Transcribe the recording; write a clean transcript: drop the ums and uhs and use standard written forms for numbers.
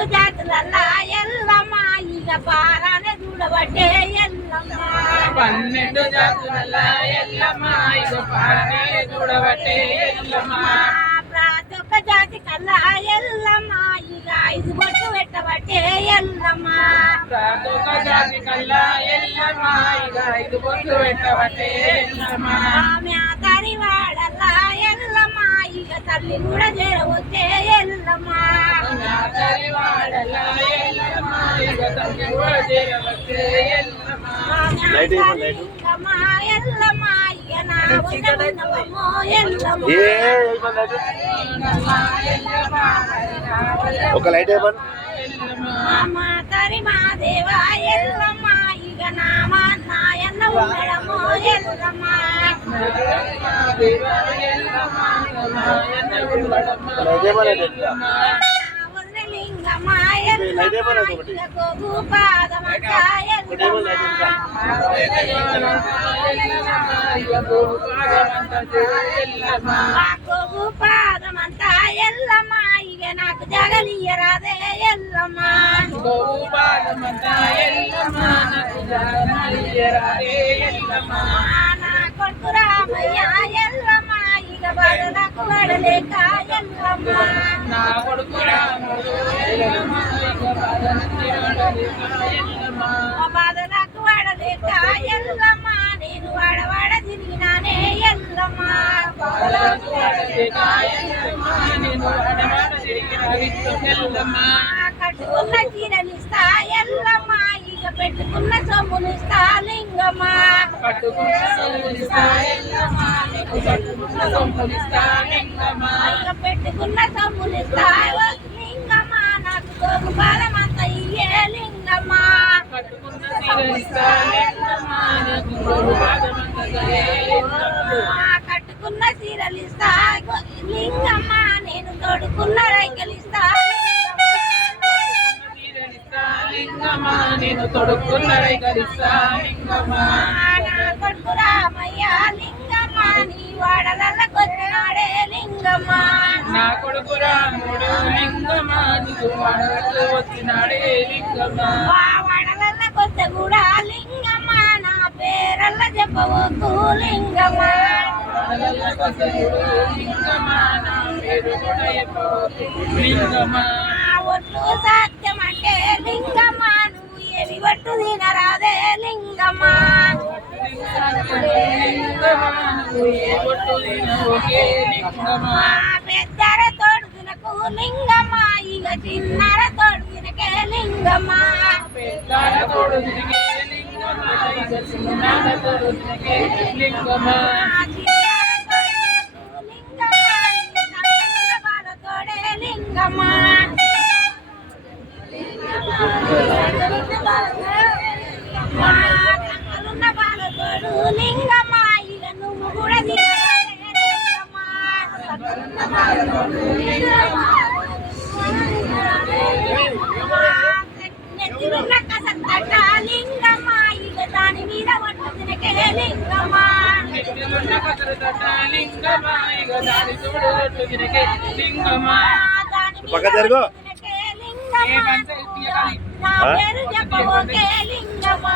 పన్నెండు జాతులల్లా ఎల్లమ్మ ఇక పారానే చూడబట్టే ఎల్లమ్మ 12 జాతులల్లా ఎల్లమ్మ ఇక పారానే చూడబట్టే ఎల్లమ్మ ప్రతి ఒక్క జాతి కల్లా ఎల్లమ్మ ఇక 5 బొట్టు పెట్టబట్టే ఎల్లమ్మ ప్రతి ఒక్క జాతి కల్లా ఎల్లమ్మ ఇక 5 బొట్టు పెట్టబట్టే ఎల్లమ్మ మ్యాతారి వాడల్లా ఎల్లమ్మ ఇక తల్లి కూడా చేరవచ్చే ఎల్లమ్మ మ్యాతారి వాడల్లా ఎల్లమ్మ ఇక తల్లి కూడా చేరవచ్చే ఎల్లమ్మ లింగమ్మ ఎల్లమ్మ ఇక నా ఉన్నవమ్మో ఎల్లమ్మ ఒక లైట్ ఏమన్నా మాతారి మా దేవ ఎల్లమ్మ ఇక నాయన్న ఉండడమో ఎల్లమ్మ లింగమ్మ ఎల్లమ్మ గోగు పాదమంతా గోగు పాదమంతా ఎల్లమ్మ ఇక నాకు జగలియరాదే ఎల్లమ్మ గోగు పాదమంతా ఎల్లమ్మ నాకు జగలియరాదే ఎల్లమ్మ నా కొడుకు రామయ్య ఎల్లమ్మ ఇక బదులకు వడలేక ఎల్లమ్మ నా కొడుకు రాముడు ఎల్లమ్మ ఇక బదులకు వడలేక ఎల్లమ్మ నేను వడవడ తిరిగినానే ఎల్లమ్మ కట్టుకున్న చీరనిస్తా ఎల్లమ్మ ఇక పెట్టుకున్న సొమ్మునిస్తా లింగమ్మ ఇక పెట్టుకున్న సొమ్మునిస్తా లింగమ్మ నాకు తోగు పాదమంతా ఇయ్యే లింగమ్మ కట్టుకున్న చీరలిస్తా లింగమ్మ నేను తోడుకున్న రైకలిస్తా నేను తొడుక్కున్న రైకలిస్తా లింగమ్మ నా కొడుకు రామయ్య లింగమ్మ నీ వాడలల్ల కొచ్చినాడే లింగమ్మ నా కొడుకు రాముడు లింగమ్మ నీకు వాడలకు వచ్చినాడే లింగమ్మ వాడలల్ల కొత్త కూడా లింగమ్మ నా పేరల్ల చెప్పవద్దు లింగమ్మ లింగమ్మ నా పేరు కూడా చెప్పవద్దు లింగమ్మ ఒట్టు సత్యం అంటే లింగమ్మ నువ్వు ఏమి ఒట్టు తినరాదే లింగమ్మ పెద్దర తోడుకునకు లింగమ్మ ఇక చిన్నర తోడుకునకే లింగమ్మ లింగమ్మ కళ్ళున్న బాలతోడు లింగమ్మ ఇక నువ్వు కూడా నెత్తినున్న కసంతట లింగమ్మ ఇక దాని మీద పట్టుకునకే లింగమ్మ పక్క జరుగు నా పేరు చెప్పబోకే లింగమ్మ